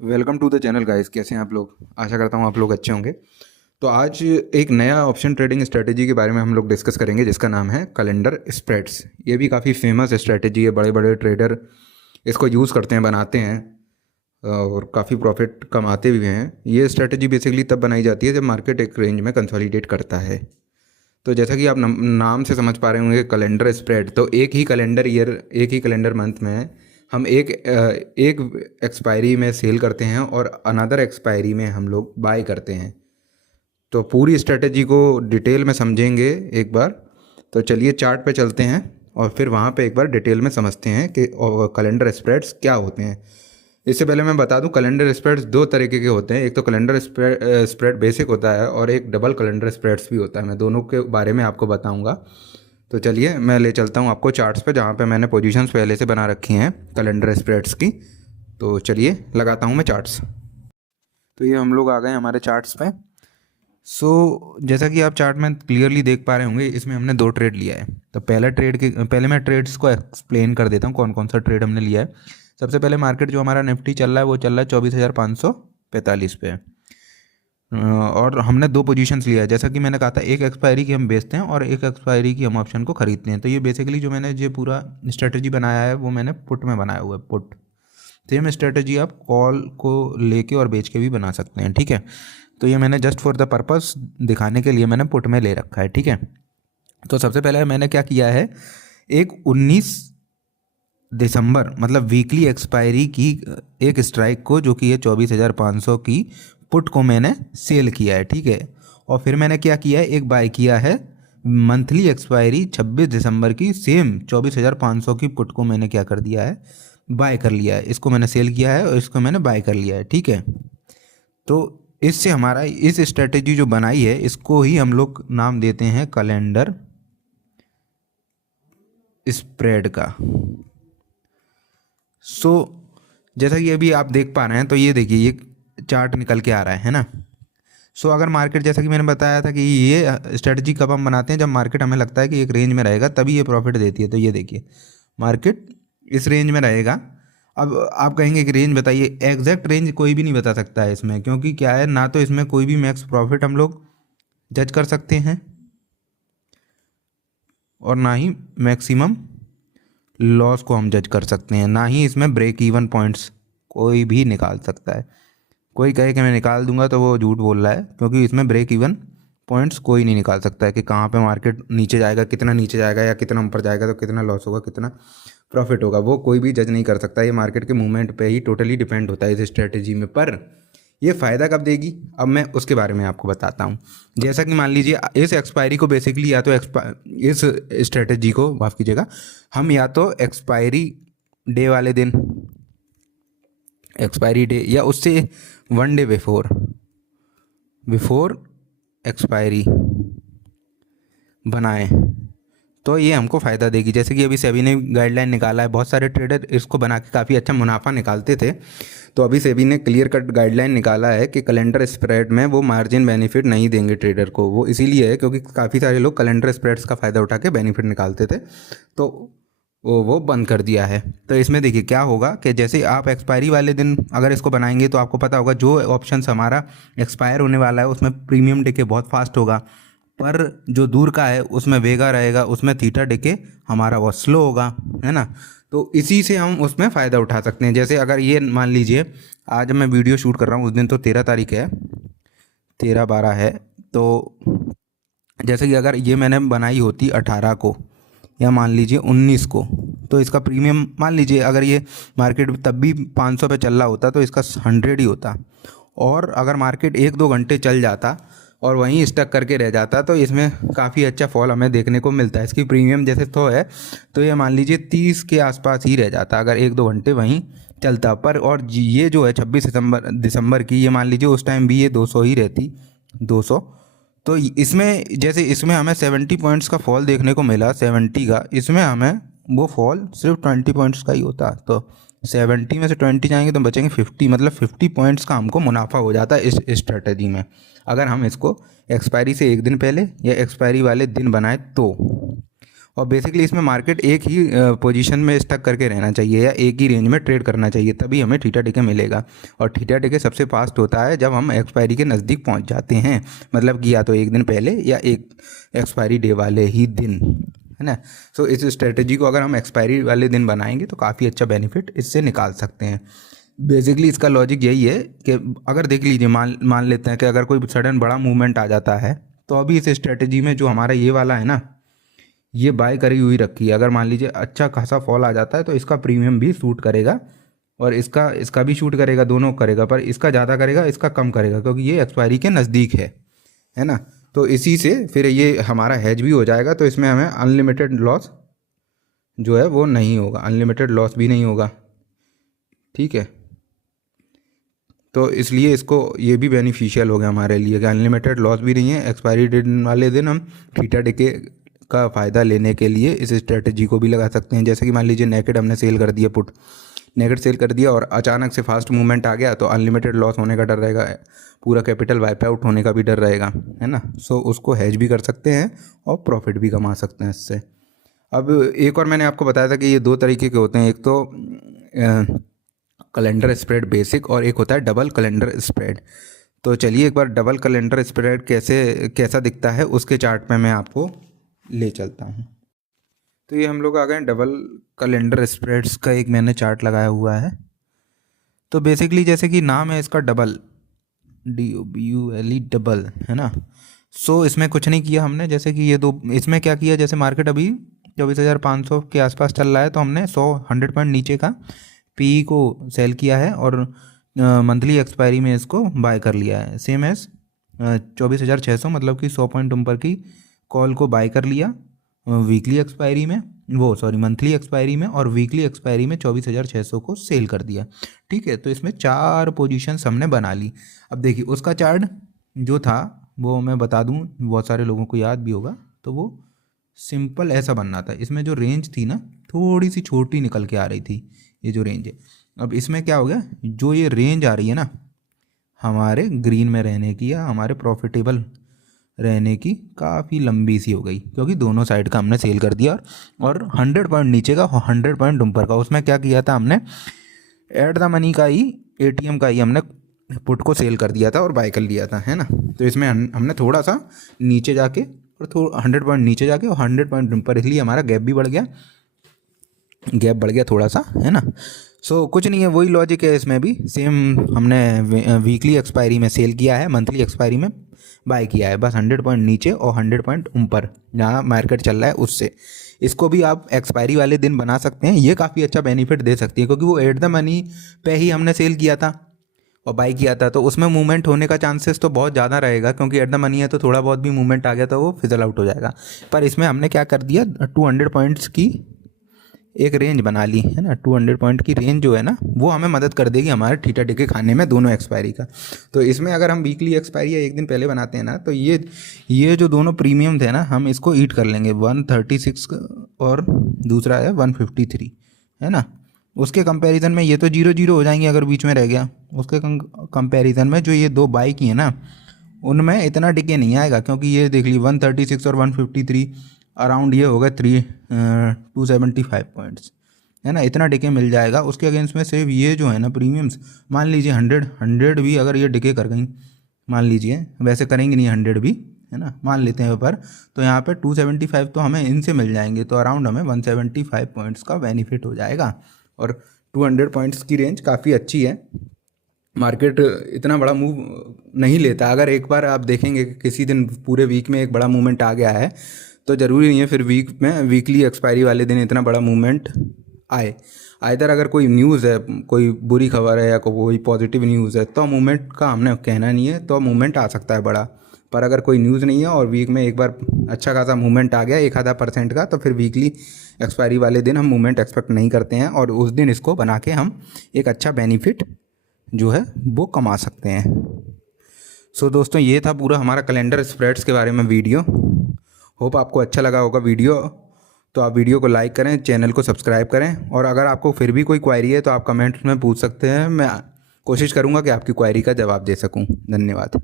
Welcome to the channel guys. कैसे हैं आप लोग? आशा करता हूँ आप लोग अच्छे होंगे। तो आज एक नया ऑप्शन ट्रेडिंग स्ट्रेटेजी के बारे में हम लोग डिस्कस करेंगे जिसका नाम है कैलेंडर स्प्रेड्स। ये भी काफ़ी फेमस स्ट्रेटेजी है, बड़े बड़े ट्रेडर इसको यूज़ करते हैं, बनाते हैं और काफ़ी प्रॉफिट कमाते भी हैं। ये स्ट्रेटेजी बेसिकली तब बनाई जाती है जब मार्केट एक रेंज में कंसोलिडेट करता है। तो जैसा कि आप नाम से समझ पा रहे होंगे कैलेंडर स्प्रेड, तो एक ही कैलेंडर ईयर, एक ही कैलेंडर मंथ में हम एक एक्सपायरी में सेल करते हैं और अनदर एक्सपायरी में हम लोग बाय करते हैं। तो पूरी स्ट्रेटजी को डिटेल में समझेंगे एक बार। तो चलिए चार्ट पे चलते हैं और फिर वहाँ पे एक बार डिटेल में समझते हैं कि कैलेंडर स्प्रेड्स क्या होते हैं। इससे पहले मैं बता दूं, कैलेंडर स्प्रेड्स दो तरीके के होते हैं। एक तो कैलेंडर स्प्रेड बेसिक होता है और एक डबल कैलेंडर स्प्रेड्स भी होता है। मैं दोनों के बारे में आपको बताऊंगा। तो चलिए मैं ले चलता हूं आपको चार्ट्स पे, जहां पे मैंने पोजीशंस पहले से बना रखी हैं कैलेंडर स्प्रेड्स की। तो चलिए लगाता हूं मैं चार्ट्स। तो ये हम लोग आ गए हमारे चार्ट्स पे। जैसा कि आप चार्ट में क्लियरली देख पा रहे होंगे, इसमें हमने दो ट्रेड लिया है। तो पहले मैं ट्रेड्स को एक्सप्लेन कर देता हूँ कौन कौन सा ट्रेड हमने लिया है। सबसे पहले मार्केट जो हमारा निफ्टी चल रहा है वो चल रहा है 24,545 पे। और हमने दो पोजीशंस लिया है। जैसा कि मैंने कहा था, एक एक्सपायरी की हम बेचते हैं और एक एक्सपायरी की हम ऑप्शन को खरीदते हैं। तो ये बेसिकली जो मैंने जो पूरा स्ट्रेटजी बनाया है वो मैंने पुट में बनाया हुआ है। पुट सेम स्ट्रेटजी आप कॉल को लेके और बेच के भी बना सकते हैं, ठीक है। तो ये मैंने जस्ट फॉर द पर्पस दिखाने के लिए मैंने पुट में ले रखा है, ठीक है। तो सबसे पहले मैंने क्या किया है, एक 19 दिसंबर मतलब वीकली एक्सपायरी की एक स्ट्राइक को, जो कि है 24,500 की पुट को मैंने सेल किया है, ठीक है। और फिर मैंने क्या किया है, एक बाय किया है मंथली एक्सपायरी 26 दिसंबर की सेम 24,500 की पुट को मैंने क्या कर दिया है, बाय कर लिया है। इसको मैंने सेल किया है और इसको मैंने बाय कर लिया है, ठीक है। तो इससे हमारा इस स्ट्रेटेजी जो बनाई है इसको ही हम लोग नाम देते हैं कैलेंडर स्प्रेड का। जैसा कि अभी आप देख पा रहे हैं, तो ये देखिए ये चार्ट निकल के आ रहा है ना। अगर मार्केट, जैसा कि मैंने बताया था कि ये स्ट्रेटजी कब हम बनाते हैं, जब मार्केट हमें लगता है कि एक रेंज में रहेगा तभी ये प्रॉफिट देती है। तो ये देखिए मार्केट इस रेंज में रहेगा। अब आप कहेंगे कि रेंज बताइए, एग्जैक्ट रेंज कोई भी नहीं बता सकता है इसमें, क्योंकि क्या है ना, तो इसमें कोई भी मैक्स प्रॉफिट हम लोग जज कर सकते हैं और ना ही मैक्सिमम लॉस को हम जज कर सकते हैं, ना ही इसमें ब्रेक इवन पॉइंट्स कोई भी निकाल सकता है। कोई कहे कि मैं निकाल दूंगा तो वो झूठ बोल रहा है, क्योंकि इसमें ब्रेक इवन पॉइंट्स कोई नहीं निकाल सकता है कि कहाँ पे मार्केट नीचे जाएगा, कितना नीचे जाएगा, या कितना ऊपर जाएगा तो कितना लॉस होगा, कितना प्रॉफिट होगा, वो कोई भी जज नहीं कर सकता। ये मार्केट के मूवमेंट पे ही टोटली डिपेंड होता है इस स्ट्रेटेजी में। पर ये फ़ायदा कब देगी, अब मैं उसके बारे में आपको बताता हूँ। जैसा कि मान लीजिए इस एक्सपायरी को बेसिकली, या तो इस स्ट्रेटेजी को माफ़ कीजिएगा, हम या तो एक्सपायरी डे वाले दिन, एक्सपायरी डे या उससे 1 डे बिफोर एक्सपायरी बनाएं तो ये हमको फ़ायदा देगी। जैसे कि अभी सेबी ने गाइडलाइन निकाला है, बहुत सारे ट्रेडर इसको बना के काफ़ी अच्छा मुनाफा निकालते थे। तो अभी सेबी ने क्लियर कट गाइडलाइन निकाला है कि कैलेंडर स्प्रेड में वो मार्जिन बेनिफिट नहीं देंगे ट्रेडर को। वो इसीलिए है क्योंकि काफ़ी सारे लोग कैलेंडर स्प्रेड्स का फ़ायदा उठा के बेनिफिट निकालते थे, तो वो बंद कर दिया है। तो इसमें देखिए क्या होगा कि जैसे आप एक्सपायरी वाले दिन अगर इसको बनाएंगे तो आपको पता होगा जो ऑप्शंस हमारा एक्सपायर होने वाला है उसमें प्रीमियम डिके बहुत फास्ट होगा, पर जो दूर का है उसमें वेगा रहेगा, उसमें थीटा डिके हमारा बहुत स्लो होगा, है ना। तो इसी से हम उसमें फ़ायदा उठा सकते हैं। जैसे अगर ये मान लीजिए आज मैं वीडियो शूट कर रहा हूँ, उस दिन तो 13 तारीख है, 13/12 है। तो जैसे कि अगर ये मैंने बनाई होती 18 को या मान लीजिए 19 को, तो इसका प्रीमियम मान लीजिए अगर ये मार्केट तब भी 500 पे चल रहा होता तो इसका 100 ही होता। और अगर मार्केट 1-2 घंटे चल जाता और वहीं स्टक करके रह जाता तो इसमें काफ़ी अच्छा फॉल हमें देखने को मिलता है। इसकी प्रीमियम जैसे तो है, तो ये मान लीजिए 30 के आसपास ही रह जाता अगर 1-2 घंटे वहीं चलता। पर और ये जो है 26 दिसंबर की, ये मान लीजिए उस टाइम भी ये 200 ही रहती, 200। तो इसमें जैसे इसमें हमें 70 पॉइंट्स का फॉल देखने को मिला, 70 का, इसमें हमें वो फॉल सिर्फ 20 पॉइंट्स का ही होता। तो 70 में से 20 जाएंगे तो बचेंगे 50, मतलब 50 पॉइंट्स का हमको मुनाफा हो जाता है इस स्ट्रेटजी में, अगर हम इसको एक्सपायरी से एक दिन पहले या एक्सपायरी वाले दिन बनाए तो। और बेसिकली इसमें मार्केट एक ही पोजीशन में स्टक करके रहना चाहिए या एक ही रेंज में ट्रेड करना चाहिए, तभी हमें थीटा डिके मिलेगा। और थीटा डिके सबसे फास्ट होता है जब हम एक्सपायरी के नज़दीक पहुंच जाते हैं, मतलब कि या तो एक दिन पहले या एक एक्सपायरी डे वाले ही दिन, है ना। सो इस स्ट्रेटजी को अगर हम एक्सपायरी वाले दिन बनाएंगे तो काफ़ी अच्छा बेनिफिट इससे निकाल सकते हैं। बेसिकली इसका लॉजिक यही है कि अगर देख लीजिए, मान लेते हैं कि अगर कोई सडन बड़ा मूवमेंट आ जाता है, तो अभी इस स्ट्रेटजी में जो हमारा ये वाला है ना, ये बाय करी हुई रखी है, अगर मान लीजिए अच्छा खासा फॉल आ जाता है तो इसका प्रीमियम भी शूट करेगा और इसका भी शूट करेगा, दोनों करेगा, पर इसका ज़्यादा करेगा, इसका कम करेगा, क्योंकि ये एक्सपायरी के नज़दीक है ना। तो इसी से फिर ये हमारा हेज भी हो जाएगा, तो इसमें हमें अनलिमिटेड लॉस जो है वो नहीं होगा, अनलिमिटेड लॉस भी नहीं होगा, ठीक है। तो इसलिए इसको ये भी बेनिफिशियल हो गया हमारे लिए कि अनलिमिटेड लॉस भी नहीं है। एक्सपायरी डेट वाले दिन हम थीटा डिके का फ़ायदा लेने के लिए इस स्ट्रेटजी को भी लगा सकते हैं। जैसे कि मान लीजिए नेकेड हमने सेल कर दिया, पुट नेकेड सेल कर दिया और अचानक से फास्ट मूवमेंट आ गया, तो अनलिमिटेड लॉस होने का डर रहेगा, पूरा कैपिटल वाइप आउट होने का भी डर रहेगा, है ना। सो उसको हेज भी कर सकते हैं और प्रॉफिट भी कमा सकते हैं इससे। अब एक और मैंने आपको बताया था कि ये दो तरीके के होते हैं, एक तो कैलेंडर स्प्रेड बेसिक और एक होता है डबल कैलेंडर स्प्रेड। तो चलिए एक बार डबल कैलेंडर स्प्रेड कैसा दिखता है उसके चार्ट पे मैं आपको ले चलता हूँ। तो ये हम लोग आ गए डबल कैलेंडर स्प्रेड्स का, एक मैंने चार्ट लगाया हुआ है। तो बेसिकली जैसे कि नाम है इसका डबल, DOUBLE डबल, है ना। सो इसमें कुछ नहीं किया हमने, जैसे कि ये दो, इसमें क्या किया, जैसे मार्केट अभी 24,500 के आसपास चल रहा है, तो हमने 100 पॉइंट नीचे का पी को सेल किया है और मंथली एक्सपायरी में इसको बाय कर लिया है। सेम एज 24,600, मतलब कि 100 पॉइंट ऊपर की कॉल को बाय कर लिया वीकली एक्सपायरी में, मंथली एक्सपायरी में, और वीकली एक्सपायरी में 24,600 को सेल कर दिया, ठीक है। तो इसमें 4 पोजीशंस हमने बना ली। अब देखिए उसका चार्ट जो था वो मैं बता दूं, बहुत सारे लोगों को याद भी होगा, तो वो सिंपल ऐसा बनना था। इसमें जो रेंज थी ना, थोड़ी सी छोटी निकल के आ रही थी, ये जो रेंज है। अब इसमें क्या हो गया, जो ये रेंज आ रही है ना हमारे ग्रीन में रहने की या हमारे प्रॉफिटेबल रहने की, काफ़ी लंबी सी हो गई, क्योंकि दोनों साइड का हमने सेल कर दिया। और 100 पॉइंट नीचे का, 100 पॉइंट ऊपर का, उसमें क्या किया था हमने, एट द मनी का ही, ATM का ही हमने पुट को सेल कर दिया था और बाय कर लिया था, है ना। तो इसमें हमने थोड़ा सा नीचे जाके और 100 पॉइंट नीचे जाके और 100 पॉइंट ऊपर, इसलिए हमारा गैप भी बढ़ गया, गैप बढ़ गया थोड़ा सा, है ना। सो कुछ नहीं है, वही लॉजिक है इसमें भी, सेम हमने वीकली एक्सपायरी में सेल किया है, मंथली एक्सपायरी में बाय किया है, बस 100 पॉइंट नीचे और 100 पॉइंट ऊपर जहाँ मार्केट चल रहा है उससे। इसको भी आप एक्सपायरी वाले दिन बना सकते हैं, ये काफ़ी अच्छा बेनिफिट दे सकती है, क्योंकि वो एट द मनी पे ही हमने सेल किया था और बाई किया था, तो उसमें मूवमेंट होने का चांसेस तो बहुत ज़्यादा रहेगा, क्योंकि एट द मनी है तो थोड़ा बहुत भी मूवमेंट आ गया तो वो फिजल आउट हो जाएगा। पर इसमें हमने क्या कर दिया, 200 पॉइंट्स की एक रेंज बना ली, है ना। 200 पॉइंट की रेंज जो है ना, वो हमें मदद कर देगी हमारे थीटा डिके खाने में, दोनों एक्सपायरी का। तो इसमें अगर हम वीकली एक्सपायरी या एक दिन पहले बनाते हैं ना, तो ये जो दोनों प्रीमियम थे ना, हम इसको ईट कर लेंगे, 136 और दूसरा है 153, है ना। उसके कंपैरिजन में ये तो 0-0 हो जाएंगे अगर बीच में रह गया। उसके कंपैरिजन में जो ये दो बाई की है ना, उनमें इतना डिके नहीं आएगा, क्योंकि ये देख ली 136 और 153 अराउंड ये हो गए 275 पॉइंट्स, है ना। इतना डिके मिल जाएगा। उसके अगेंस्ट में सिर्फ ये जो है ना प्रीमियम्स, मान लीजिए 100 भी अगर ये डिके कर गई, मान लीजिए, वैसे करेंगे नहीं 100 भी, है ना, मान लेते हैं पर, तो यहाँ पे 275 तो हमें इनसे मिल जाएंगे, तो अराउंड हमें 175 पॉइंट्स का बेनिफिट हो जाएगा। और 200 पॉइंट्स की रेंज काफ़ी अच्छी है। मार्केट इतना बड़ा मूव नहीं लेता। अगर एक बार आप देखेंगे कि किसी दिन पूरे वीक में एक बड़ा मूवमेंट आ गया है, तो ज़रूरी नहीं है फिर वीक में वीकली एक्सपायरी वाले दिन इतना बड़ा मूवमेंट आए। आइदर अगर कोई न्यूज़ है, कोई बुरी खबर है या कोई पॉजिटिव न्यूज़ है, तो मूवमेंट का हमने कहना नहीं है, तो मूवमेंट आ सकता है बड़ा। पर अगर कोई न्यूज़ नहीं है और वीक में एक बार अच्छा खासा मूवमेंट आ गया 1-आधा% का, तो फिर वीकली एक्सपायरी वाले दिन हम मूवमेंट एक्सपेक्ट नहीं करते हैं, और उस दिन इसको बना के हम एक अच्छा बेनिफिट जो है वो कमा सकते हैं। सो दोस्तों, ये था पूरा हमारा कैलेंडर स्प्रेड्स के बारे में वीडियो। होप आपको अच्छा लगा होगा वीडियो। तो आप वीडियो को लाइक करें, चैनल को सब्सक्राइब करें, और अगर आपको फिर भी कोई क्वेरी है तो आप कमेंट्स में पूछ सकते हैं। मैं कोशिश करूँगा कि आपकी क्वेरी का जवाब दे सकूँ। धन्यवाद।